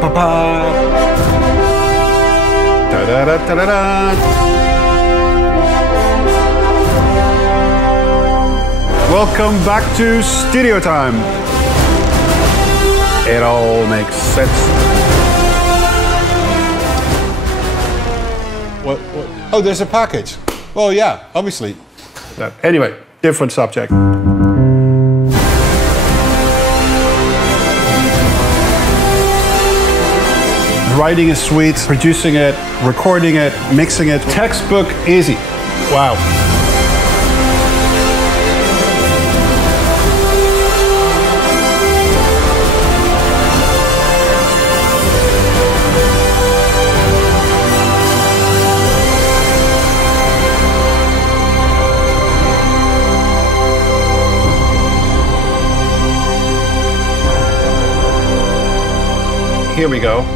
pa pa. Da da da da da da. Welcome back to studio time. It all makes sense. What? Oh, there's a package. Well, yeah, obviously. Anyway, different subject. Writing is sweet, producing it, recording it, mixing it. Textbook easy. Wow. Here we go.